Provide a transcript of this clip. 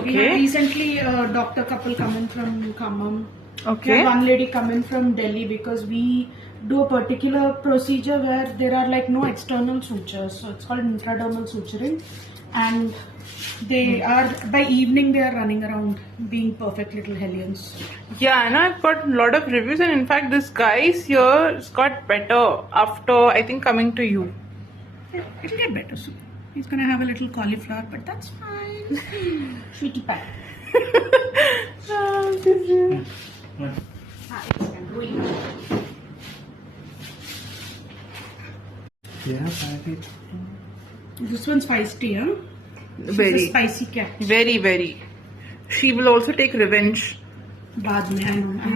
We had recently a doctor couple coming from Khammam. Okay. We had one lady coming from Delhi because we do a particular procedure where there are like no external sutures. So it's called intradermal suturing. And they are, by evening they are running around being perfect little hellions. Yeah, and I've got a lot of reviews, and in fact, this guy's here got better after I think coming to you. It'll get better soon. He's gonna have a little cauliflower, but that's fine. Sweetie pie. Yeah, packet. This one's feisty, huh? She's Very a spicy cat. very. She will also take revenge. Baad mein, I know.